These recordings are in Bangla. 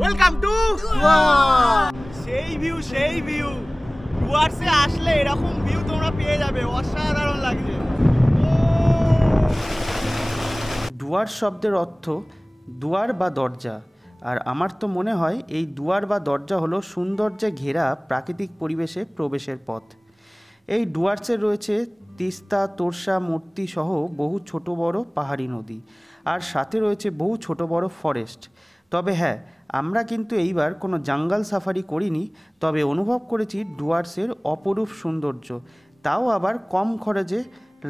ওয়েলকাম টু সেই ভিউ ডুয়ার্সে আসলে এরকম ভিউ তোমরা পেয়ে যাবে, অসাধারণ লাগছে। ডুয়ার্স শব্দের অর্থ দুয়ার বা দরজা, আর আমার তো মনে হয় এই দুয়ার বা দরজা হলো সৌন্দর্যে ঘেরা প্রাকৃতিক পরিবেশে প্রবেশের পথ। এই ডুয়ার্সে রয়েছে তিস্তা, তোরসা, মূর্তি সহ বহু ছোট বড় পাহাড়ি নদী, আর সাথে রয়েছে বহু ছোট বড় ফরেস্ট। তবে হ্যাঁ, আমরা কিন্তু এইবার কোনো জঙ্গল সাফারি করিনি, তবে অনুভব করেছি ডুয়ার্সের অপরূপ সৌন্দর্য, তাও আবার কম খরচে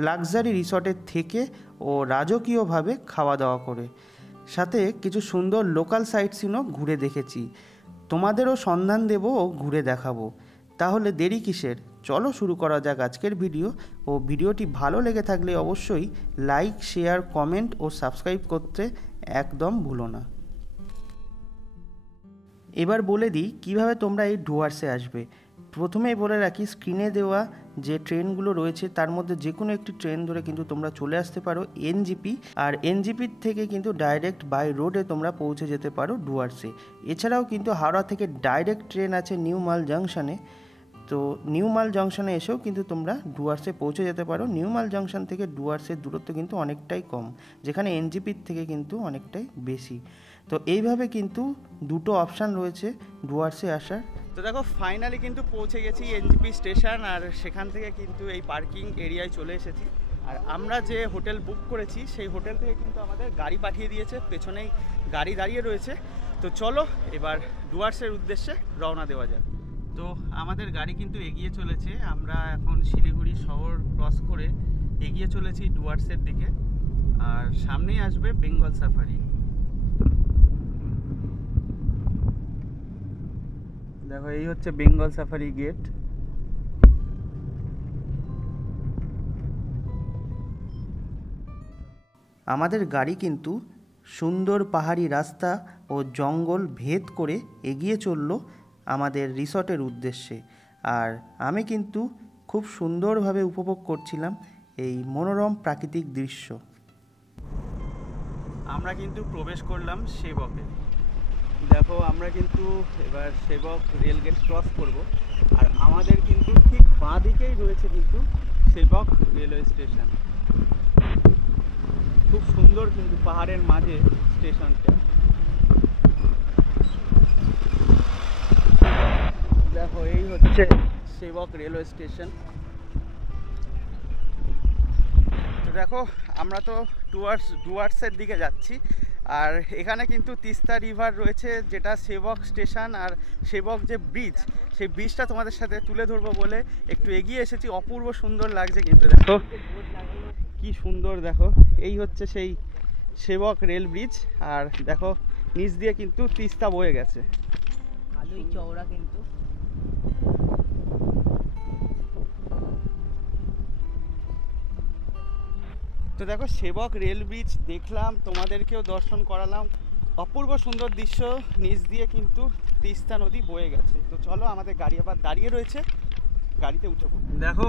লাক্সারি রিসর্টের থেকে ও রাজকীয়ভাবে খাওয়া দাওয়া করে। সাথে কিছু সুন্দর লোকাল সাইট সিনও ঘুরে দেখেছি। তোমাদেরও সন্ধান দেব ও ঘুরে দেখাবো। তাহলে দেরি কিসের, চলো শুরু করা যাক আজকের ভিডিও। ও ভিডিওটি ভালো লেগে থাকলে অবশ্যই লাইক, শেয়ার, কমেন্ট ও সাবস্ক্রাইব করতে একদম ভুলো না। এবার বলে দিই কিভাবে তোমরা এই ডুয়ার্সে আসবে। প্রথমেই বলে রাখি, স্ক্রিনে দেওয়া যে ট্রেনগুলো রয়েছে তার মধ্যে যে কোনো একটি ট্রেন ধরে কিন্তু তোমরা চলে আসতে পারো এনজিপি, আর এনজিপির থেকে কিন্তু ডাইরেক্ট বাই রোডে তোমরা পৌঁছে যেতে পারো ডুয়ার্সে। এছাড়াও কিন্তু হাওড়া থেকে ডাইরেক্ট ট্রেন আছে নিউ মাল জাংশনে, তো নিউ মাল জাংশনে এসেও কিন্তু তোমরা ডুয়ার্সে পৌঁছে যেতে পারো। নিউ মাল জাংশন থেকে ডুয়ার্সের দূরত্ব কিন্তু অনেকটাই কম, যেখানে এনজিপির থেকে কিন্তু অনেকটাই বেশি। তো এইভাবে কিন্তু দুটো অপশান রয়েছে ডুয়ার্সে আসার। তো দেখো ফাইনালি কিন্তু পৌঁছে গেছি এনজিপি স্টেশন, আর সেখান থেকে কিন্তু এই পার্কিং এরিয়ায় চলে এসেছি। আর আমরা যে হোটেল বুক করেছি সেই হোটেল থেকে কিন্তু আমাদের গাড়ি পাঠিয়ে দিয়েছে, পেছনেই গাড়ি দাঁড়িয়ে রয়েছে। তো চলো এবার ডুয়ার্সের উদ্দেশ্যে রওনা দেওয়া যাক। তো আমাদের গাড়ি কিন্তু এগিয়ে চলেছে, আমরা এখন শিলিগুড়ি শহর ক্রস করে এগিয়ে চলেছি ডুয়ার্সের দিকে, আর সামনেই আসবে বেঙ্গল সাফারি। দেখো এই হচ্ছে বেঙ্গল সাফারি গেট। আমাদের গাড়ি কিন্তু সুন্দর পাহাড়ি রাস্তা ও জঙ্গল ভেদ করে এগিয়ে চলল আমাদের রিসর্টের উদ্দেশ্যে, আর আমি কিন্তু খুব সুন্দরভাবে উপভোগ করছিলাম এই মনোরম প্রাকৃতিক দৃশ্য। আমরা কিন্তু প্রবেশ করলাম সেবকে। দেখো আমরা কিন্তু এবার সেবক রেলগেট ক্রস করব, আর আমাদের কিন্তু ঠিক বাঁ দিকেই রয়েছে কিন্তু সেবক রেলওয়ে স্টেশন। খুব সুন্দর কিন্তু পাহাড়ের মাঝে স্টেশনটা। দেখো এই হচ্ছে সেবক রেলওয়ে স্টেশন। তো দেখো আমরা তো ডুয়ার্সের দিকে যাচ্ছি, আর এখানে কিন্তু তিস্তা রিভার রয়েছে, যেটা সেবক স্টেশন আর সেবক যে ব্রিজ, সেই ব্রিজটা তোমাদের সাথে তুলে ধরবো বলে একটু এগিয়ে এসেছি। অপূর্ব সুন্দর লাগছে কিন্তু, দেখো কি সুন্দর। দেখো এই হচ্ছে সেই সেবক রেল ব্রিজ, আর দেখো নিচ দিয়ে কিন্তু তিস্তা বয়ে গেছে, ভালোই চওড়া কিন্তু। তো দেখো সেবক রেল ব্রিজ দেখলাম, তোমাদেরকেও দর্শন করালাম। অপূর্ব সুন্দর দৃশ্য, নিচ দিয়ে কিন্তু তিস্তা নদী বয়ে গেছে। তো চলো, আমাদের গাড়ি আবার দাঁড়িয়ে রয়েছে, গাড়িতে উঠে পড়ো। দেখো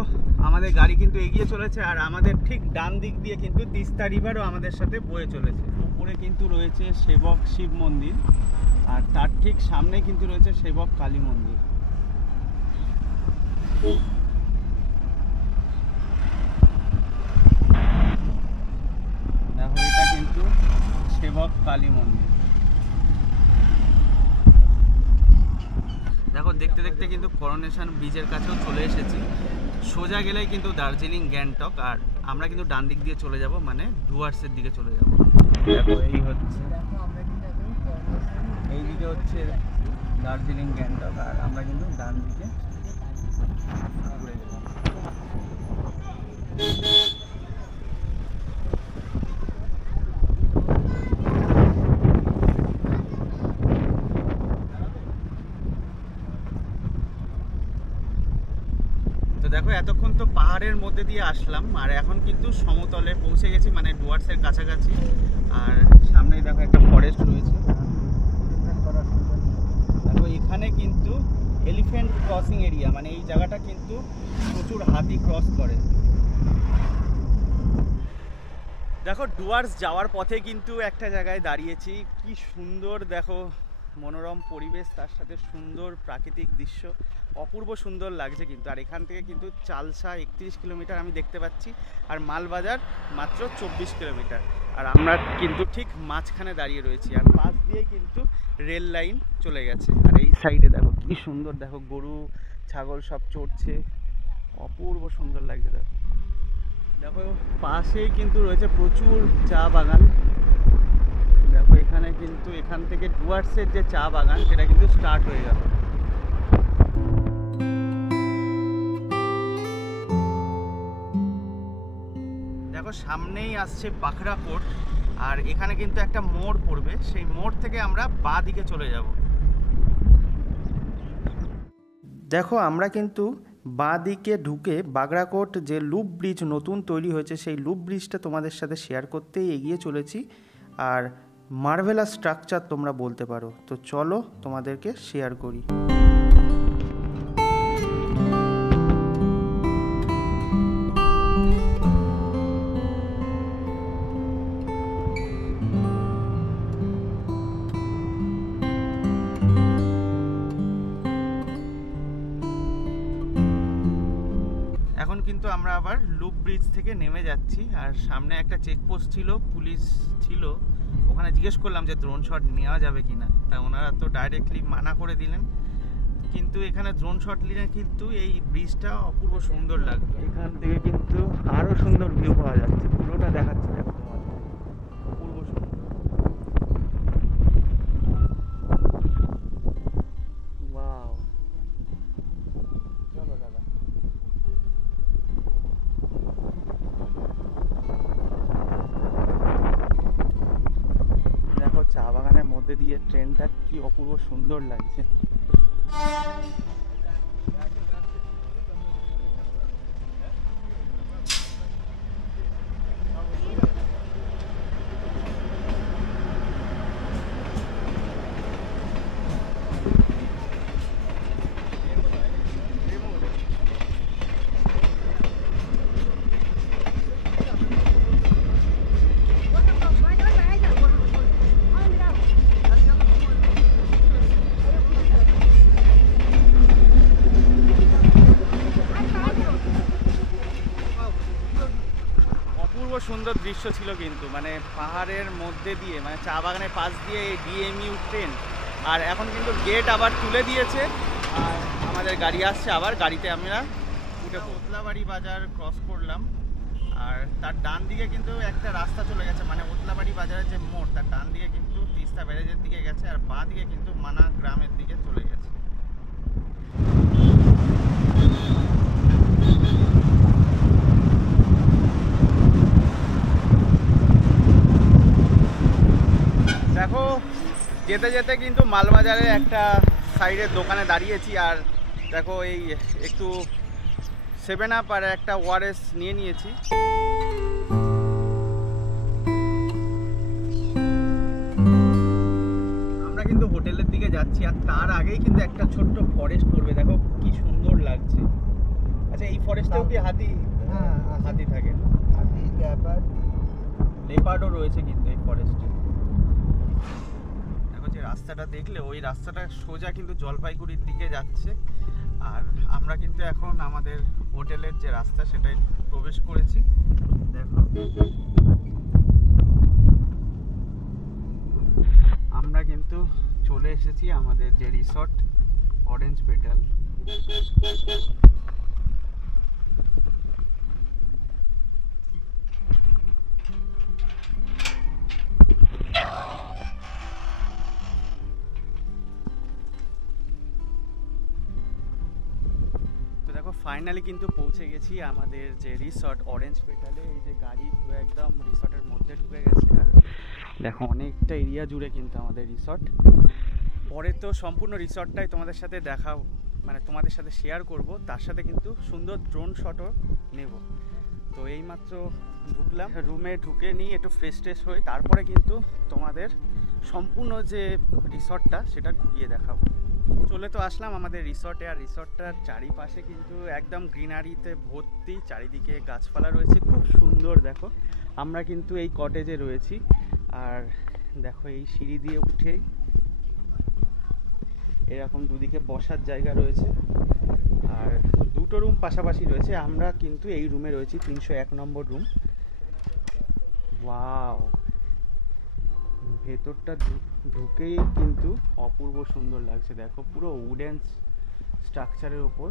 আমাদের গাড়ি কিন্তু এগিয়ে চলেছে, আর আমাদের ঠিক ডান দিক দিয়ে কিন্তু তিস্তা রিভারও আমাদের সাথে বয়ে চলেছে। উপরে কিন্তু রয়েছে সেবক শিব মন্দির, আর তার ঠিক সামনে কিন্তু রয়েছে সেবক কালী মন্দির। দেখো এটা কিন্তু সেবক কালী মন্দির। দেখো দেখতে দেখতে কিন্তু করোনেশন ব্রিজের কাছেও চলে এসেছি। সোজা গেলেই কিন্তু দার্জিলিং, গ্যাংটক, আর আমরা কিন্তু ডান দিক দিয়ে চলে যাব, মানে ডুয়ার্সের দিকে চলে যাব। দেখো এই হচ্ছে, এই দিকে হচ্ছে দার্জিলিং, গ্যাংটক, আর আমরা কিন্তু ডান দিকে ঘুরে গেলাম। দেখো এতক্ষণ তো পাহাড়ের মধ্যে দিয়ে আসলাম, আর এখন কিন্তু সমতলে পৌঁছে গেছি, মানে ডুয়ার্সের কাছাকাছি। আর সামনেই দেখো একটা ফরেস্ট রয়েছে। দেখো এখানে কিন্তু এলিফ্যান্ট ক্রসিং এরিয়া, মানে এই জায়গাটা কিন্তু প্রচুর হাতি ক্রস করে। দেখো ডুয়ার্স যাওয়ার পথে কিন্তু একটা জায়গায় দাঁড়িয়েছি, কি সুন্দর দেখো মনোরম পরিবেশ, তার সাথে সুন্দর প্রাকৃতিক দৃশ্য, অপূর্ব সুন্দর লাগছে কিন্তু। আর এখান থেকে কিন্তু চালসা 31 কিলোমিটার আমি দেখতে পাচ্ছি, আর মালবাজার মাত্র 24 কিলোমিটার। আর আমরা কিন্তু ঠিক মাঝখানে দাঁড়িয়ে রয়েছি, আর পাশ দিয়ে কিন্তু রেল লাইন চলে গেছে। আর এই সাইডে দেখো কি সুন্দর, দেখো গরু ছাগল সব চড়ছে, অপূর্ব সুন্দর লাগছে। দেখো দেখো পাশেই কিন্তু রয়েছে প্রচুর চা বাগান। দেখো এখানে কিন্তু এখান থেকে ডুয়ার্সের যে চা বাগান সেটা কিন্তু স্টার্ট হয়ে গেল। দেখো সামনেই আসছে বাখরাকোট, আর এখানে কিন্তু একটা মোড় পড়বে, সেই মোড় থেকে আমরা বাঁ দিকে চলে যাব। দেখো আমরা কিন্তু বাঁ দিকে ঢুকে বাগরাকোট যে লুপ ব্রিজ নতুন তৈরি হয়েছে সেই লুপ ব্রিজটা তোমাদের সাথে শেয়ার করতেই এগিয়ে চলেছি। আর মার্ভেলাস স্ট্রাকচার তোমরা বলতে পারো। তো চলো তোমাদেরকে শেয়ার করি। এখন কিন্তু আমরা আবার লুপ ব্রিজ থেকে নেমে যাচ্ছি, আর সামনে একটা চেকপোস্ট ছিল, পুলিশ ছিল, ওখানে জিজ্ঞেস করলাম যে ড্রোন শট নেওয়া যাবে কিনা, তা ওনারা তো ডাইরেক্টলি মানা করে দিলেন। কিন্তু এখানে ড্রোন শট নিলে কিন্তু এই ব্রিজটা অপূর্ব সুন্দর লাগবে, এখান থেকে কিন্তু আরো সুন্দর ভিউ পাওয়া যাচ্ছে, পুরোটা দেখাচ্ছি দেখো তোমাদের, অপূর্ব সুন্দর। ওয়াও, চলো দাদা। দেখো চা বাগানের মধ্যে দিয়ে ট্রেনটা কি অপূর্ব সুন্দর লাগছে। সুন্দর দৃশ্য ছিল কিন্তু, মানে পাহাড়ের মধ্যে দিয়ে, মানে চা বাগানের পাশ দিয়ে এই ডিএমইউ ট্রেন। আর এখন কিন্তু গেট আবার তুলে দিয়েছে, আর আমাদের গাড়ি আসছে, আবার গাড়িতে আমরা উঠে ওতলাবাড়ি বাজার ক্রস করলাম। আর তার ডান দিকে কিন্তু একটা রাস্তা চলে গেছে, মানে ওতলাবাড়ি বাজারের যে মোড় তার ডান দিকে কিন্তু তিস্তা ব্যারেজের দিকে গেছে, আর বাঁ দিকে কিন্তু মানা গ্রামের দিকে চলে গেছে। দেখো যেতে যেতে কিন্তু মালবাজারে একটা সাইডের দোকানে দাঁড়িয়েছি, আর দেখো এই একটু 7 আপ আর একটা ওআরএস নিয়ে নিয়েছি। আমরা কিন্তু হোটেলের দিকে যাচ্ছি, আর তার আগেই কিন্তু একটা ছোট্ট ফরেস্ট পড়বে, দেখো কি সুন্দর লাগছে। আচ্ছা এই ফরেস্টেও কি হাতি? হ্যাঁ হাতি থাকে, হাতি লেপার্ডও রয়েছে কিন্তু এই ফরেস্টে। দেখো যে রাস্তাটা দেখলে, ওই রাস্তাটা সোজা কিন্তু জলপাইগুড়ির দিকে যাচ্ছে, আর আমরা কিন্তু এখন আমাদের হোটেলের যে রাস্তা সেটাই প্রবেশ করেছি। দেখো আমরা কিন্তু চলে এসেছি আমাদের যে রিসর্ট অরেঞ্জ পেটাল। ফাইনালি কিন্তু পৌঁছে গেছি আমাদের যে রিসর্ট অরেঞ্জ পেটালে। এই যে গাড়ি পুরো একদম রিসর্টের মধ্যে ঢুকে গেছে, আর দেখো অনেকটা এরিয়া জুড়ে কিন্তু আমাদের রিসর্ট। পরে তো সম্পূর্ণ রিসর্টটাই তোমাদের সাথে মানে তোমাদের সাথে শেয়ার করব, তার সাথে কিন্তু সুন্দর ড্রোন শটও নেব। তো এইমাত্র ঢুকলাম রুমে, ঢুকে নিই একটু ফ্রেশ ট্রেশ হই, তারপরে কিন্তু তোমাদের সম্পূর্ণ যে রিসর্টটা সেটা ঘুরিয়ে দেখাবো। চলে তো আসলাম আমাদের রিসর্টে, আর রিসর্টটার চারিপাশে কিন্তু একদম গ্রিনারিতে ভর্তি, চারিদিকে গাছপালা রয়েছে, খুব সুন্দর। দেখো আমরা কিন্তু এই কটেজে রয়েছি, আর দেখো এই সিঁড়ি দিয়ে উঠেই এরকম দুদিকে বসার জায়গা রয়েছে, আর দুটো রুম পাশাপাশি রয়েছে। আমরা কিন্তু এই রুমে রয়েছি, 301 নম্বর রুম। ওয়াও, ভেতরটা ঢুকেই কিন্তু অপূর্ব সুন্দর লাগছে। দেখো পুরো উডেন স্ট্রাকচারের ওপর।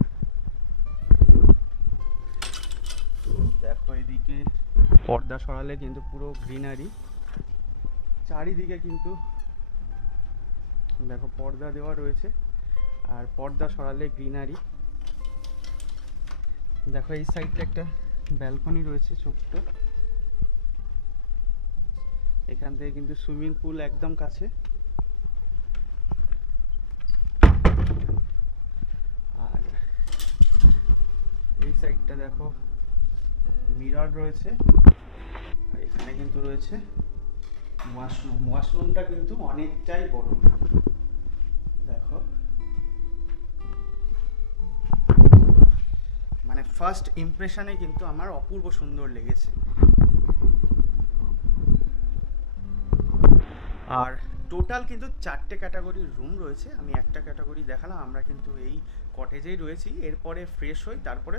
দেখো এদিকে পর্দা সরালে কিন্তু পুরো গ্রিনারি, চারিদিকে কিন্তু দেখো পর্দা দেওয়া রয়েছে, আর পর্দা সরালে গ্রিনারি। দেখো এই সাইডটা একটা ব্যালকনি রয়েছে ছোট্ট, এখান থেকে কিন্তু সুইমিং পুল একদম কাছে। আর এই সাইডটা দেখো মিরর রয়েছে, আর এখানে কিন্তু রয়েছে ওয়াশরুম। ওয়াশরুমটা কিন্তু অনেকটাই বড়। দেখো মানে ফার্স্ট ইমপ্রেশনে কিন্তু আমার অপূর্ব সুন্দর লেগেছে। আর টোটাল কিন্তু 4টে ক্যাটাগরির রুম রয়েছে। আমি একটা ক্যাটাগরি দেখালাম, আমরা কিন্তু এই কটেজেই রয়েছি। এরপরে ফ্রেশ হই, তারপরে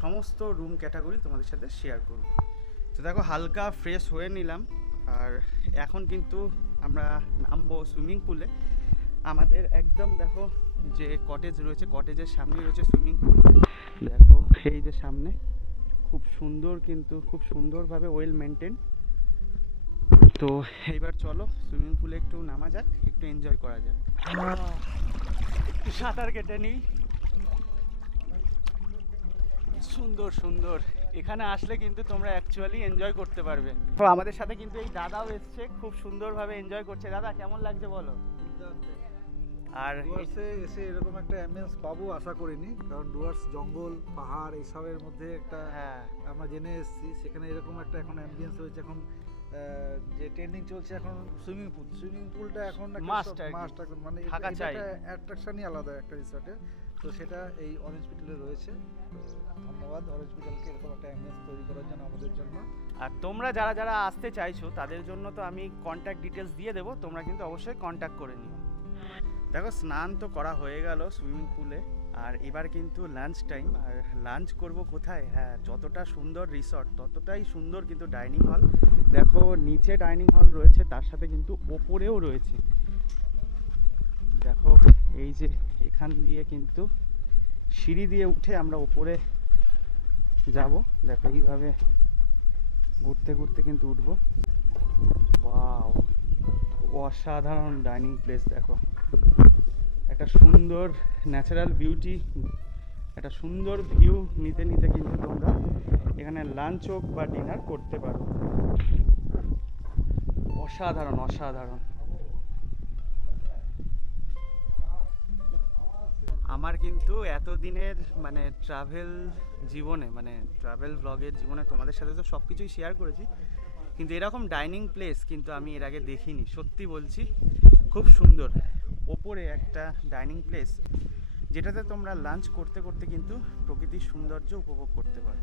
সমস্ত রুম ক্যাটাগরি তোমাদের সাথে শেয়ার করব। তো দেখো হালকা ফ্রেশ হয়ে নিলাম, আর এখন কিন্তু আমরা নামবো সুইমিং পুলে। আমাদের একদম দেখো যে কটেজ রয়েছে, কটেজের সামনে রয়েছে সুইমিং পুল। দেখো এই যে সামনে খুব সুন্দর, কিন্তু খুব সুন্দরভাবে ওয়েল মেনটেন। তো এইবার চলো সুইমিং পুলে একটু নামা যাক, একটু এনজয় করা যাক। একটু সাঁতার কেটে নিই। সুন্দর সুন্দর, এখানে আসলে কিন্তু তোমরা অ্যাকচুয়ালি এনজয় করতে পারবে। তো আমাদের সাথে কিন্তু এই দাদাও এসছে, খুব সুন্দরভাবে এনজয় করছে। দাদা কেমন লাগছে বলো? আর ডুয়ার্সে এসে এরকম একটা অ্যাম্বিয়েন্স পাবো আশা করিনি, কারণ ডুয়ার্স জঙ্গল পাহাড় এইসবের মধ্যে একটা আমরা জেনে এসেছি, সেখানে এরকম একটা এখন অ্যাম্বিয়েন্স হয়েছে। এখন যে ট্রেন্ডিং চলছে এখন সুইমিং পুলটা এখন মাস্ট মানে এটা অ্যাট্রাকশনই আলাদা একটা রিসর্টে। তো সেটা এই অরেঞ্জ পিটেলে রয়েছে। ধন্যবাদ অরেঞ্জ পিটেলকে এরকম একটা অ্যাম্বিয়েন্স তৈরি করার জন্য আমাদের জন্য। আর তোমরা যারা যারা আসতে চাইছো তাদের জন্য তো আমি কন্ট্যাক্ট ডিটেলস দিয়ে দেবো, তোমরা কিন্তু অবশ্যই কন্ট্যাক্ট করে নিও। দেখো স্নান তো করা হয়ে গেল সুইমিং পুলে, আর এবার কিন্তু লাঞ্চ টাইম। আর লাঞ্চ করব কোথায়? হ্যাঁ, যতটা সুন্দর রিসর্ট ততটাই সুন্দর কিন্তু ডাইনিং হল। দেখো নিচে ডাইনিং হল রয়েছে, তার সাথে কিন্তু ওপরেও রয়েছে। দেখো এই যে এখান দিয়ে কিন্তু সিঁড়ি দিয়ে উঠে আমরা ওপরে যাব। দেখো এইভাবে ঘুরতে ঘুরতে কিন্তু উঠবো। ওয়াও, অসাধারণ ডাইনিং প্লেস। দেখো একটা সুন্দর ন্যাচারাল বিউটি, একটা সুন্দর ভিউ নিতে নিতে কিন্তু তোমরা এখানে লাঞ্চ হোক বা ডিনার করতে পারো। অসাধারণ অসাধারণ। আমার কিন্তু এতদিনের মানে ট্রাভেল জীবনে, মানে ট্রাভেল ব্লগের জীবনে তোমাদের সাথে তো সব কিছুই শেয়ার করেছি, কিন্তু এরকম ডাইনিং প্লেস কিন্তু আমি এর আগে দেখিনি। সত্যি বলছি, খুব সুন্দর। ওপরে একটা ডাইনিং প্লেস যেটাতে তোমরা লাঞ্চ করতে করতে কিন্তু প্রকৃতির সৌন্দর্য উপভোগ করতে পারো।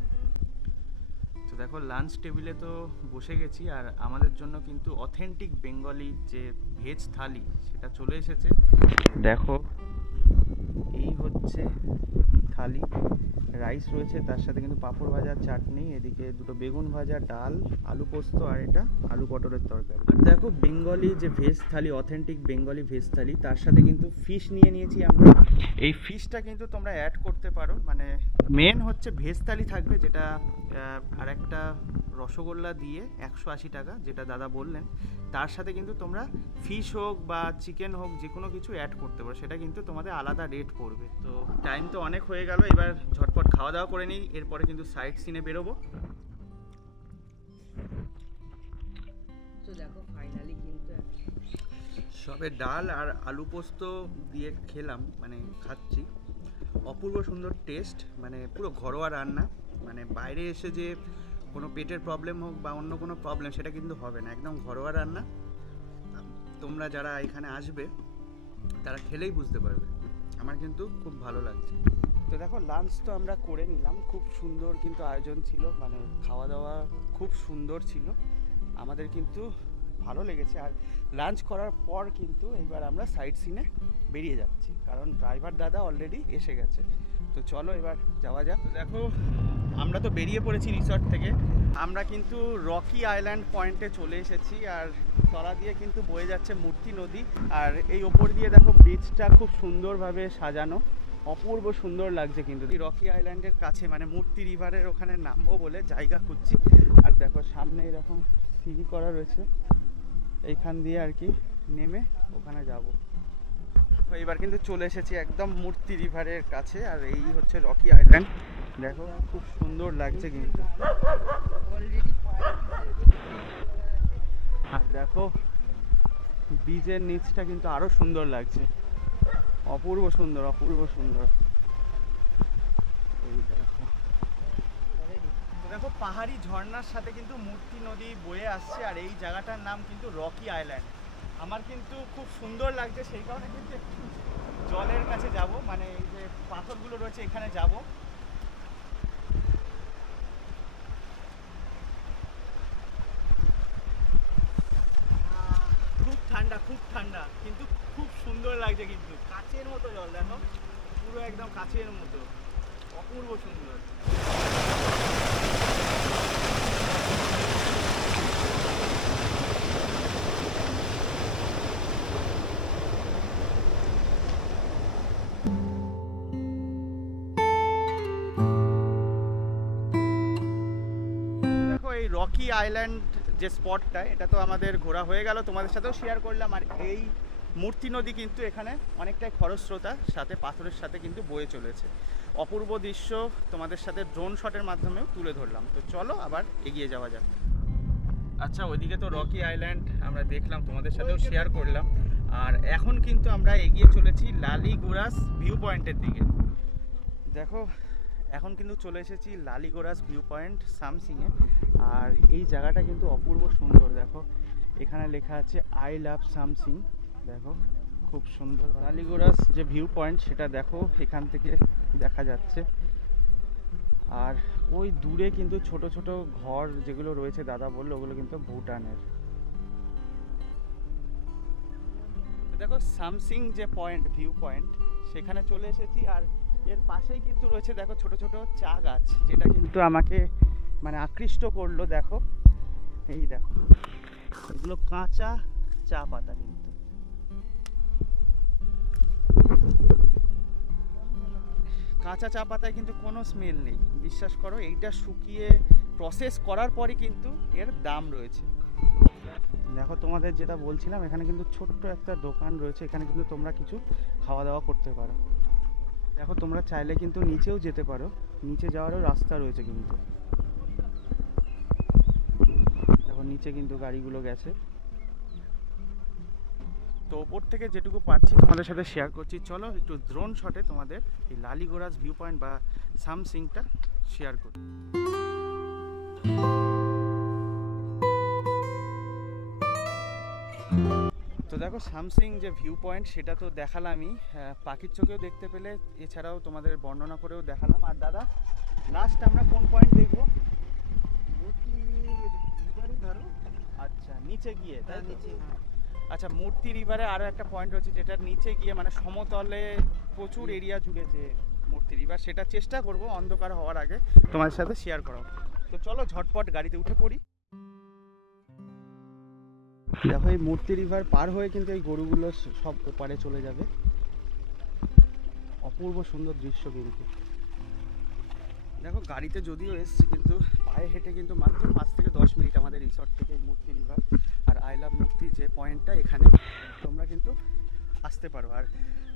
তো দেখো লাঞ্চ টেবিলে তো বসে গেছি, আর আমাদের জন্য কিন্তু অথেন্টিক বেঙ্গলি যে ভেজ থালি সেটা চলে এসেছে। দেখো এই হচ্ছে থালি, রাইস রয়েছে, তার সাথে কিন্তু পাঁপড় ভাজা, চাটনি, এদিকে দুটো বেগুন ভাজা, ডাল, আলু পোস্ত, আর এটা আলু পটলের তরকারি। দেখো বেঙ্গলি যে ভেজ থালি, অথেন্টিক বেঙ্গলি ভেজ থালি, তার সাথে কিন্তু ফিশ নিয়ে নিয়েছি আমরা। এই ফিশটা কিন্তু তোমরা অ্যাড করতে পারো, মানে মেন হচ্ছে ভেজ থালি থাকবে, যেটা আর একটা রসগোল্লা দিয়ে 180 টাকা, যেটা দাদা বললেন। তার সাথে কিন্তু তোমরা ফিশ হোক বা চিকেন হোক যে কোনো কিছু অ্যাড করতে পারো, সেটা কিন্তু তোমাদের আলাদা রেট পড়বে। তো টাইম তো অনেক হয়ে গেল, এবার ঝটপট খাওয়া দাওয়া করে নিই, এরপরে কিন্তু সাইট সিনে বেরোবো। তো দেখো ফাইনালি কিন্তু সবে ডাল আর আলু পোস্ত দিয়ে খেলাম, মানে খাচ্ছি। অপূর্ব সুন্দর টেস্ট, মানে পুরো ঘরোয়া রান্না। মানে বাইরে এসে যে কোনো পেটের প্রবলেম হোক বা অন্য কোনো প্রবলেম, সেটা কিন্তু হবে না, একদম ঘরোয়া রান্না। তোমরা যারা এখানে আসবে তারা খেলেই বুঝতে পারবে। আমার কিন্তু খুব ভালো লাগছে। তো দেখো লাঞ্চ তো আমরা করে নিলাম, খুব সুন্দর কিন্তু আয়োজন ছিল, মানে খাওয়া দাওয়া খুব সুন্দর ছিল, আমাদের কিন্তু ভালো লেগেছে। আর লাঞ্চ করার পর কিন্তু এবার আমরা সাইট সিনে বেরিয়ে যাচ্ছি, কারণ ড্রাইভার দাদা অলরেডি এসে গেছে। তো চলো এবার যাওয়া যাক। দেখো আমরা তো বেরিয়ে পড়েছি রিসর্ট থেকে, আমরা কিন্তু রকি আইল্যান্ড পয়েন্টে চলে এসেছি। আর তলা দিয়ে কিন্তু বয়ে যাচ্ছে মূর্তি নদী, আর এই ওপর দিয়ে দেখো ব্রিজটা খুব সুন্দরভাবে সাজানো, অপূর্ব সুন্দর লাগছে। কিন্তু রকি আইল্যান্ডের কাছে মানে মূর্তি রিভারের ওখানে নামবো বলে জায়গা খুঁজছি। আর দেখো সামনে এরকম সিঁড়ি করা রয়েছে, এইখান দিয়ে আর কি নেমে ওখানে যাব। এবার কিন্তু চলে এসেছি একদম মূর্তি রিভারের কাছে, আর এই হচ্ছে রকি আইল্যান্ড। দেখো খুব সুন্দর লাগছে কিন্তু। আর দেখো বীজের নিচটা কিন্তু আরো সুন্দর লাগছে, অপূর্ব সুন্দর, অপূর্ব সুন্দর। এই দেখো, দেখো পাহাড়ি ঝর্ণার সাথে কিন্তু মূর্তি নদী বয়ে আসছে, আর এই জায়গাটার নাম কিন্তু রকি আইল্যান্ড। আমার কিন্তু খুব সুন্দর লাগছে, সেই কারণে কিন্তু একটু জলের কাছে যাব, মানে এই যে পাথরগুলো রয়েছে এখানে যাব। খুব ঠান্ডা, খুব ঠান্ডা, কিন্তু খুব সুন্দর লাগছে, কিন্তু কাচের মতো জল। দেখো পুরো একদম কাচের মতো, অপূর্ব সুন্দর। রকি আইল্যান্ড যে স্পটটা, এটা তো আমাদের ঘোরা হয়ে গেল, তোমাদের সাথেও শেয়ার করলাম। আর এই মূর্তি নদী কিন্তু এখানে অনেকটাই খরস্রোতা, সাথে পাথরের সাথে কিন্তু বয়ে চলেছে। অপূর্ব দৃশ্য তোমাদের সাথে ড্রোন শটের মাধ্যমেও তুলে ধরলাম। তো চলো আবার এগিয়ে যাওয়া যাক। আচ্ছা, ওইদিকে তো রকি আইল্যান্ড আমরা দেখলাম, তোমাদের সাথেও শেয়ার করলাম। আর এখন কিন্তু আমরা এগিয়ে চলেছি লালিগোরাস ভিউ পয়েন্টের দিকে। দেখো এখন কিন্তু চলে এসেছি লালিগোরাস ভিউ পয়েন্ট সামসিংয়ে। আর এই জায়গাটা কিন্তু অপূর্ব সুন্দর। দেখো এখানে লেখা আছে আই লাভ সামসিং। দেখো খুব সুন্দর লালিগোরাস যে ভিউ পয়েন্ট, সেটা দেখো এখান থেকে দেখা যাচ্ছে। আর ওই দূরে কিন্তু ছোট ছোট ঘর যেগুলো রয়েছে, দাদা বললো ওগুলো কিন্তু ভুটানের। দেখো সামসিং যে পয়েন্ট, ভিউ পয়েন্ট, সেখানে চলে এসেছি। আর এর পাশেই কিন্তু রয়েছে দেখো ছোট ছোট চা গাছ, যেটা কিন্তু আমাকে মানে আকৃষ্ট করলো। দেখো এই দেখো, এগুলো কাঁচা চা পাতা, কিন্তু কাঁচা চা পাতায় কিন্তু কোনো স্মেল নেই, বিশ্বাস করো। এইটা শুকিয়ে প্রসেস করার পরই কিন্তু এর দাম রয়েছে। দেখো তোমাদের যেটা বলছিলাম, এখানে কিন্তু ছোট্ট একটা দোকান রয়েছে, এখানে কিন্তু তোমরা কিছু খাওয়া দাওয়া করতে পারো। দেখো তোমরা চাইলে কিন্তু নিচেও যেতে পারো, নিচে যাওয়ারও রাস্তা রয়েছে কিন্তু। দেখো নিচে কিন্তু গাড়িগুলো গেছে। তো ওপর থেকে যেটুকু পারছি তোমাদের সাথে শেয়ার করছি। চলো একটু ড্রোন শটে তোমাদের এই লালিগোরাস ভিউ পয়েন্ট বা সামসিংটা শেয়ার করি। তো দেখো সামসিং যে ভিউ পয়েন্ট, সেটা তো দেখালামই, পাখির চোখেও দেখতে পেলে, এছাড়াও তোমাদের বর্ণনা করেও দেখালাম। আর দাদা লাস্ট আমরা কোন পয়েন্ট দেখবো? আচ্ছা নিচে গিয়ে, তাই নিচে। আচ্ছা মূর্তি রিভারে আরও একটা পয়েন্ট রয়েছে, যেটার নিচে গিয়ে মানে সমতলে প্রচুর এরিয়া জুড়ে যে মূর্তি রিভার, সেটা চেষ্টা করব অন্ধকার হওয়ার আগে তোমাদের সাথে শেয়ার করা। তো চলো ঝটপট গাড়িতে উঠে পড়ি। দেখো এই মূর্তি রিভার পার হয়ে কিন্তু এই গরুগুলো সব ওপারে চলে যাবে। অপূর্ব সুন্দর দৃশ্য কিন্তু। দেখো গাড়িতে যদিও এসছি, কিন্তু পায়ে হেঁটে কিন্তু মাত্র 5 থেকে 10 মিনিট আমাদের রিসর্ট থেকে মূর্তি রিভার আর আই লাভ মূর্তি যে পয়েন্টটা, এখানে তোমরা কিন্তু আসতে পারো। আর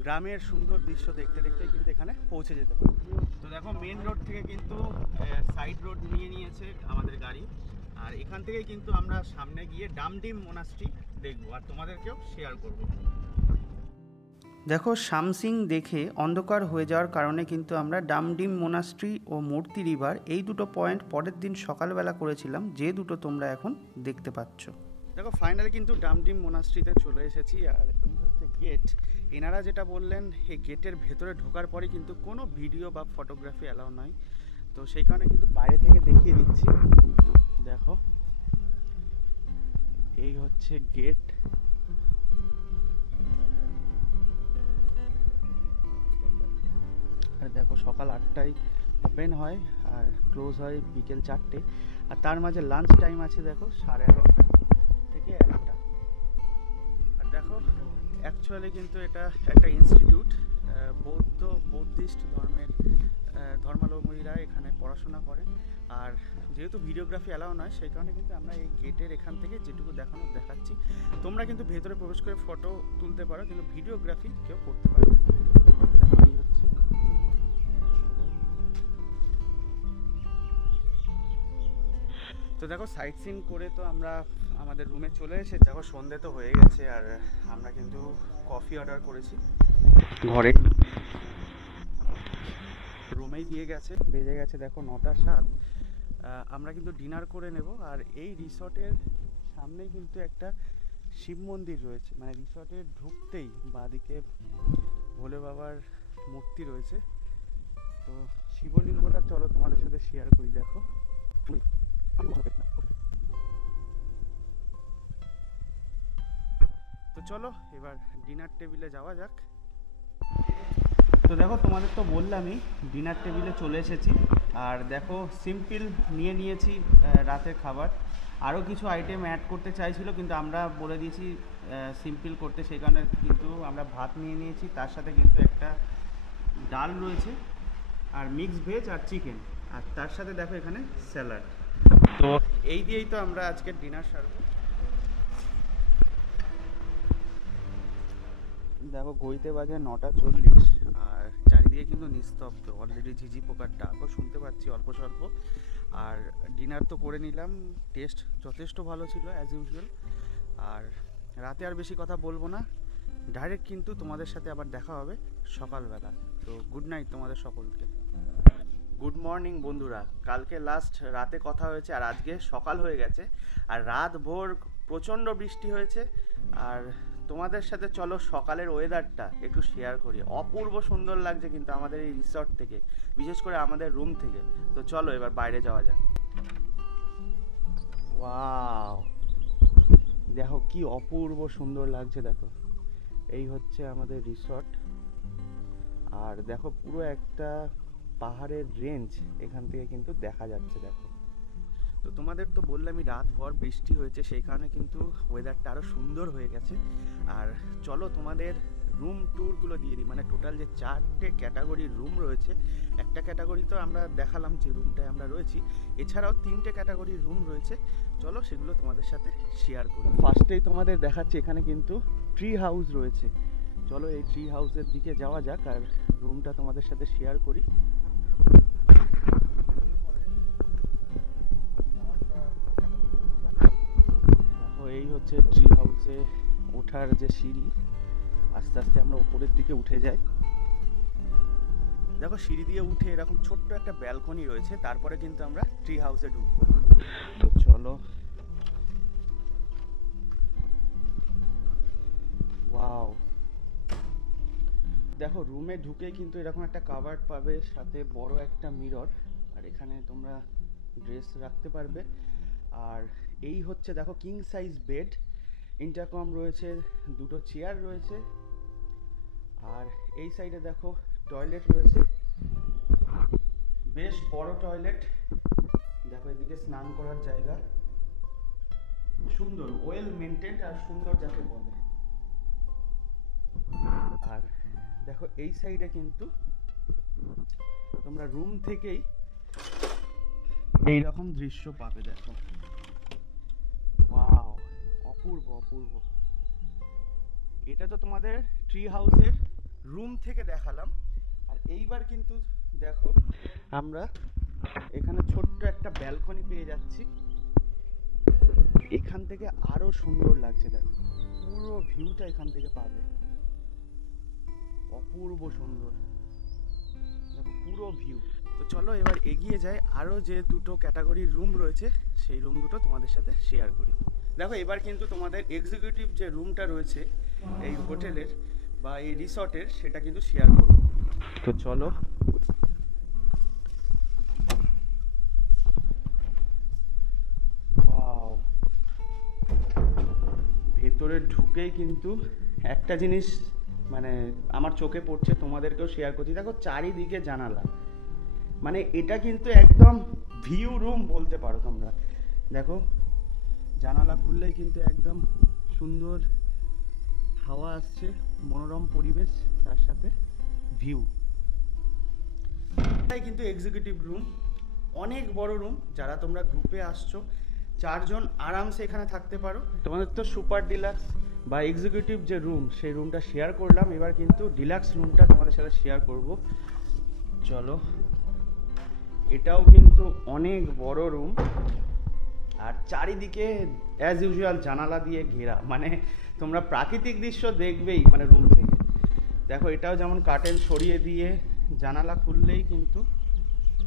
গ্রামের সুন্দর দৃশ্য দেখতে দেখতে কিন্তু এখানে পৌঁছে যেতে পারো। তো দেখো মেন রোড থেকে কিন্তু সাইড রোড নিয়ে নিয়েছে আমাদের গাড়ি। আর এখান থেকে কিন্তু আমরা সামনে গিয়ে ডামডিম মোনাস্ট্রি দেখবো আর তোমাদেরকেও শেয়ার করব। দেখো সামসিং দেখে অন্ধকার হয়ে যাওয়ার কারণে কিন্তু আমরা ডামডিম মোনাস্ট্রি ও মূর্তি রিভার এই দুটো পয়েন্ট পরের দিন সকালবেলা করেছিলাম, যে দুটো তোমরা এখন দেখতে পাচ্ছ। দেখো ফাইনালি কিন্তু ডামডিম মোনাস্ট্রিতে চলে এসেছি। আর এই হচ্ছে গেট। এনারা যেটা বললেন, এই গেটের ভেতরে ঢোকার পরে কিন্তু কোনো ভিডিও বা ফটোগ্রাফি অ্যালাউ নয়। তো সেই কারণে কিন্তু বাইরে থেকে দেখিয়ে দিচ্ছি। দেখো এই হচ্ছে গেট। দেখো সকাল 8টায় ওপেন হয় আর ক্লোজ হয় বিকেল 4টে। আর তার মাঝে লাঞ্চ টাইম আছে দেখো 11:30 থেকে 1টা। আর দেখো অ্যাকচুয়ালি কিন্তু এটা একটা ইনস্টিটিউট, বৌদ্ধিস্ট ধর্মের ধর্মাবলম্বীরা এখানে পড়াশোনা করে। আর যেহেতু ভিডিওগ্রাফি অ্যালাউ নয় সেই কারণে কিন্তু আমরা এই গেটের এখান থেকে যেটুকু দেখাচ্ছি। তোমরা কিন্তু ভেতরে প্রবেশ করে ফটো তুলতে পারো, কিন্তু ভিডিওগ্রাফি কেউ করতে পারবে না। এই হচ্ছে তো দেখো সাইট সিন করে তো আমরা আমাদের রুমে চলে এসেছি। দেখো সন্ধে তো হয়ে গেছে আর আমরা কিন্তু কফি অর্ডার করেছি ঘরে, রুমেই দিয়ে গেছে। বেজে গেছে দেখো 9:07। আমরা কিন্তু ডিনার করে নেব। আর এই রিসর্টের সামনেই কিন্তু একটা শিব মন্দির রয়েছে, মানে রিসর্টের ঢুকতেই বাঁদিকে ভোলে বাবার মূর্তি রয়েছে। তো শিবলিঙ্গটা চলো তোমাদের সাথে শেয়ার করি। দেখো তো চলো এবার ডিনার টেবিলে যাওয়া যাক। তো দেখো তোমাদের তো বললামই ডিনার টেবিলে চলে এসেছি। আর দেখো সিম্পল নিয়েছি রাতের খাবার। আরও কিছু আইটেম অ্যাড করতে চাইছিল কিন্তু আমরা বলে দিয়েছি সিম্পল করতে, সেই কারণে কিন্তু আমরা ভাত নিয়েছি। তার সাথে কিন্তু একটা ডাল রয়েছে আর মিক্স ভেজ আর চিকেন, আর তার সাথে দেখো এখানে স্যালাড। তো এই দিয়েই তো আমরা আজকে ডিনার সারবো। দেখো ঘড়িতে বাজে 9:40 আর চারিদিকে কিন্তু নিস্তব্ধ। অলরেডি ঝিঝি পোকার ডাকও শুনতে পাচ্ছি অল্প স্বল্প। আর ডিনার তো করে নিলাম, টেস্ট যথেষ্ট ভালো ছিল অ্যাজ ইউজুয়াল। আর রাতে আর বেশি কথা বলবো না, ডাইরেক্ট কিন্তু তোমাদের সাথে আবার দেখা হবে সকালবেলা। তো গুড নাইট তোমাদের সকলকে। গুড মর্নিং বন্ধুরা। কালকে লাস্ট রাতে কথা হয়েছে আর আজকে সকাল হয়ে গেছে। আর রাত ভোর প্রচণ্ড বৃষ্টি হয়েছে। আর তোমাদের সাথে চলো সকালের ওয়েদারটা একটু শেয়ার করি। অপূর্ব সুন্দর লাগছে কিন্তু আমাদের এই রিসর্ট থেকে, বিশেষ করে আমাদের রুম থেকে। তো চলো এবার বাইরে যাওয়া যাক। ওয়াও, দেখো কি অপূর্ব সুন্দর লাগছে। দেখো এই হচ্ছে আমাদের রিসর্ট। আর দেখো পুরো একটা পাহাড়ের রেঞ্জ এখান থেকে কিন্তু দেখা যাচ্ছে। দেখো তো তোমাদের তো বললামই রাত ভর বৃষ্টি হয়েছে, সেই কারণে কিন্তু ওয়েদারটা আরও সুন্দর হয়ে গেছে। আর চলো তোমাদের রুম ট্যুরগুলো দিয়ে দিই। মানে টোটাল যে 4টে ক্যাটাগরির রুম রয়েছে, একটা ক্যাটাগরি তো আমরা দেখালাম যে রুমটায় আমরা রয়েছি, এছাড়াও 3টে ক্যাটাগরির রুম রয়েছে। চলো সেগুলো তোমাদের সাথে শেয়ার করি। ফার্স্টেই তোমাদের দেখাচ্ছি এখানে কিন্তু ট্রি হাউস রয়েছে। চলো এই ট্রি হাউসের দিকে যাওয়া যাক আর রুমটা তোমাদের সাথে শেয়ার করি। এই হচ্ছে ট্রি হাউসে ওঠার যে সিঁড়ি, আস্তে আস্তে আমরা উপরের দিকে উঠে যাই। দেখো সিঁড়ি দিয়ে উঠে এরকম ছোট্ট একটা ব্যালকনি রয়েছে, তারপরে কিন্তু আমরা ট্রি হাউসে ঢুকবো। তো চলো। ওয়াও, দেখো রুমে ঢুকে কিন্তু এরকম একটা কাভার্ড পাবে, সাথে বড় একটা মিরর। আর এখানে তোমরা ড্রেস রাখতে পারবে। আর এই হচ্ছে দেখো কিং সাইজ বেড, ইন্টারকম রয়েছে, 2টো চেয়ার রয়েছে। আর এই সাইডে দেখো টয়লেট রয়েছে, বেশ বড় টয়লেট। দেখো এদিকে স্নান করার জায়গা, সুন্দর ওয়েল মেনটেন্ড আর সুন্দর যাকে বলে। আর দেখো এই সাইডে কিন্তু তোমরা রুম থেকেই এইরকম দৃশ্য পাবে। দেখো ওয়াও, অপূর্ব অপূর্ব। এটা তো তোমাদের ট্রি হাউসের রুম থেকে দেখালাম। আর এইবার কিন্তু দেখো আমরা এখানে ছোট্ট একটা ব্যালকনি পেয়ে যাচ্ছি। এখান থেকে আরো সুন্দর লাগছে। দেখো পুরো ভিউটা এখান থেকে পাবে, অপূর্ব সুন্দর। দেখো পুরো ভিউ। তো চলো এবার এগিয়ে যাই, আরো যে 2টো ক্যাটাগরির রুম রয়েছে সেই রুম দুটো তোমাদের সাথে শেয়ার করি। দেখো এবার কিন্তু তোমাদের এক্সিকিউটিভ যে রুমটা রয়েছে এই হোটেলের বা এই রিসর্টের, সেটা কিন্তু শেয়ার করব। তো চলো। ওয়াও, ভেতরে ঢুকেই কিন্তু একটা জিনিস মানে আমার চোখে পড়ছে, তোমাদেরকেও শেয়ার করছি। দেখো চারিদিকে জানালা, মানে এটা কিন্তু একদম ভিউ রুম বলতে পারো তোমরা। দেখো জানালা খুললেই কিন্তু একদম সুন্দর হাওয়া আসছে, মনোরম পরিবেশ, তার সাথে ভিউ। এটাই কিন্তু এক্সিকিউটিভ রুম, অনেক বড় রুম। যারা তোমরা গ্রুপে আসছো 4 জন আরামসে এখানে থাকতে পারো। তোমাদের তো সুপার ডিলাক্স বা এক্সিকিউটিভ যে রুম, সেই রুমটা শেয়ার করলাম, এবার কিন্তু ডিলাক্স রুমটা তোমাদের সাথে শেয়ার করব। চলো, এটাও কিন্তু অনেক বড় রুম, আর চারিদিকে অ্যাজ ইউজুয়াল জানালা দিয়ে ঘেরা, মানে তোমরা প্রাকৃতিক দৃশ্য দেখবেই মানে রুম থেকে। দেখো এটাও যেমন কার্টেন সরিয়ে দিয়ে জানালা খুললেই কিন্তু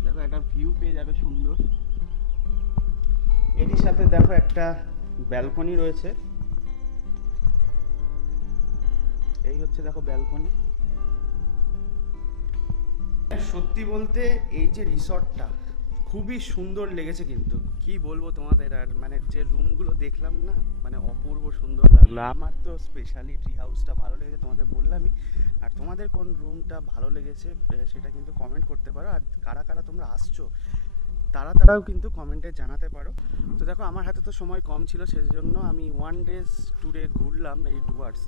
দেখো একটা ভিউ পেয়ে যাবে সুন্দর। এরই সাথে দেখো একটা ব্যালকনি রয়েছে, এই হচ্ছে দেখো ব্যালকনি। সত্যি বলতে এই যে রিসর্টটা খুবই সুন্দর লেগেছে, কিন্তু কি বলবো তোমাদের। আর মানে যে রুমগুলো দেখলাম না, মানে অপূর্ব সুন্দর লাগলো। আমার তো স্পেশালি ট্রি হাউসটা ভালো লেগেছে, তোমাদের বললামই। আর তোমাদের কোন রুমটা ভালো লেগেছে সেটা কিন্তু কমেন্ট করতে পারো। আর কারা কারা তোমরা আসছো তারাও কিন্তু কমেন্টে জানাতে পারো। তো দেখো আমার হাতে তো সময় কম ছিল, সেজন্য আমি 1 ডেজ ট্যুরে ঘুরলাম এই ডুয়ার্স।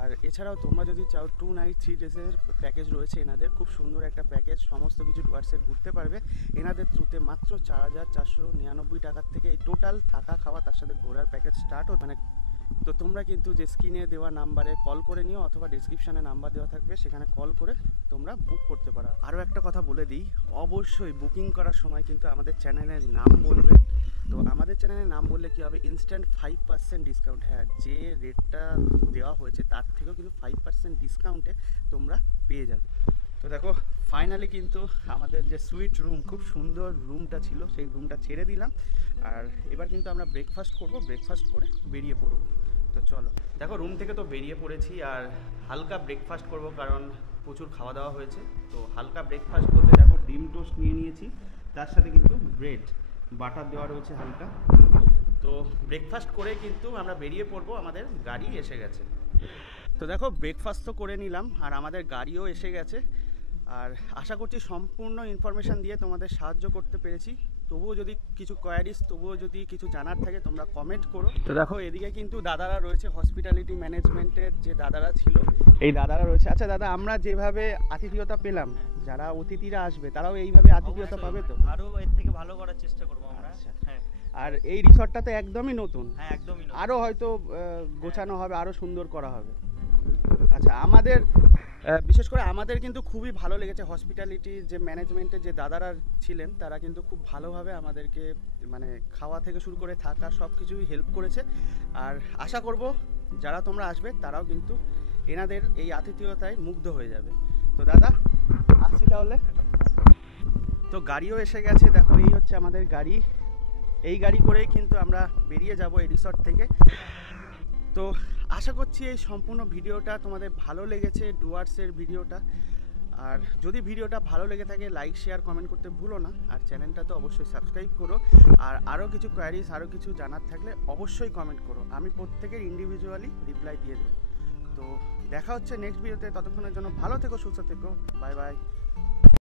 আর এছাড়াও তোমরা যদি চাও 2 নাইট 3 ডেজের প্যাকেজ রয়েছে এনাদের, খুব সুন্দর একটা প্যাকেজ, সমস্ত কিছু ডুয়ার্সের ঘুরতে পারবে এনাদের থ্রুতে। মাত্র 4,499 টাকার থেকে এই টোটাল থাকা খাওয়া তার সাথে ঘোরার প্যাকেজ স্টার্ট হতো। মানে তো তোমরা কিন্তু যে স্ক্রিনে দেওয়া নাম্বারে কল করে নিও, অথবা ডিসক্রিপশানে নাম্বার দেওয়া থাকবে, সেখানে কল করে তোমরা বুক করতে পারো। আরও একটা কথা বলে দিই, অবশ্যই বুকিং করার সময় কিন্তু আমাদের চ্যানেলের নাম বলবে। তো আমাদের চ্যানেলের নাম বললে কী হবে, ইনস্ট্যান্ট 5% ডিসকাউন্ট। হ্যাঁ, যে রেটটা দেওয়া হয়েছে তার থেকেও কিন্তু 5% ডিসকাউন্টে তোমরা পেয়ে যাবে। তো দেখো ফাইনালি কিন্তু আমাদের যে সুইট রুম, খুব সুন্দর রুমটা ছিল, সেই রুমটা ছেড়ে দিলাম। আর এবার কিন্তু আমরা ব্রেকফাস্ট করব, ব্রেকফাস্ট করে বেরিয়ে পড়ব। তো চলো, দেখো রুম থেকে তো বেরিয়ে পড়েছি, আর হালকা ব্রেকফাস্ট করব, কারণ প্রচুর খাওয়া দাওয়া হয়েছে। তো হালকা ব্রেকফাস্ট বলতে দেখো ডিম টোস্ট নিয়ে নিয়েছি, তার সাথে কিন্তু ব্রেড বাটার দেওয়া রয়েছে হালকা। তো ব্রেকফাস্ট করে কিন্তু আমরা বেরিয়ে পড়বো, আমাদের গাড়ি এসে গেছে। তো দেখো ব্রেকফাস্ট তো করে নিলাম, আর আমাদের গাড়িও এসে গেছে। আর আশা করছি সম্পূর্ণ ইনফরমেশান দিয়ে তোমাদের সাহায্য করতে পেরেছি। তবুও যদি কিছু কোয়ারিজ, তবুও যদি কিছু জানার থাকে তোমরা কমেন্ট করো। তো দেখো এদিকে কিন্তু দাদারা রয়েছে, হসপিটালিটি ম্যানেজমেন্টের যে দাদারা ছিল, এই দাদারা রয়েছে। আচ্ছা দাদা, আমরা যেভাবে আতিথেয়তা পেলাম, যারা অতিথিরা আসবে তারাও এইভাবে আতিথেয়তা পাবে তো? আরো এর থেকে ভালো করার চেষ্টা করবো আমরা। হ্যাঁ, আর এই রিসর্টটা তো একদমই নতুন। হ্যাঁ একদমই নতুন। আরও হয়তো গোছানো হবে, আরও সুন্দর করা হবে। আচ্ছা, আমাদের বিশেষ করে আমাদের কিন্তু খুবই ভালো লেগেছে। হসপিটালিটির যে ম্যানেজমেন্টের যে দাদারা ছিলেন, তারা কিন্তু খুব ভালোভাবে আমাদেরকে মানে খাওয়া থেকে শুরু করে থাকা সব কিছুই হেল্প করেছে। আর আশা করব যারা তোমরা আসবে তারাও কিন্তু এনাদের এই আতিথেয়তায় মুগ্ধ হয়ে যাবে। তো দাদা আসছি তাহলে। তো গাড়িও এসে গেছে, দেখো এই হচ্ছে আমাদের গাড়ি। এই গাড়ি করেই কিন্তু আমরা বেরিয়ে যাব এই রিসর্ট থেকে। তো আশা করছি এই সম্পূর্ণ ভিডিওটা তোমাদের ভালো লেগেছে, ডুয়ার্সের ভিডিওটা। আর যদি ভিডিওটা ভালো লেগে থাকে লাইক শেয়ার কমেন্ট করতে ভুলো না। আর চ্যানেলটা তো অবশ্যই সাবস্ক্রাইব করো। আর আরও কিছু কোয়ারিজ, আরও কিছু জানার থাকলে অবশ্যই কমেন্ট করো, আমি প্রত্যেকের ইন্ডিভিজুয়ালি রিপ্লাই দিয়ে দেবো। তো দেখা হচ্ছে নেক্সট ভিডিওতে, ততক্ষণের জন্য ভালো থেকো, সুস্থ থেকো, বাই বাই।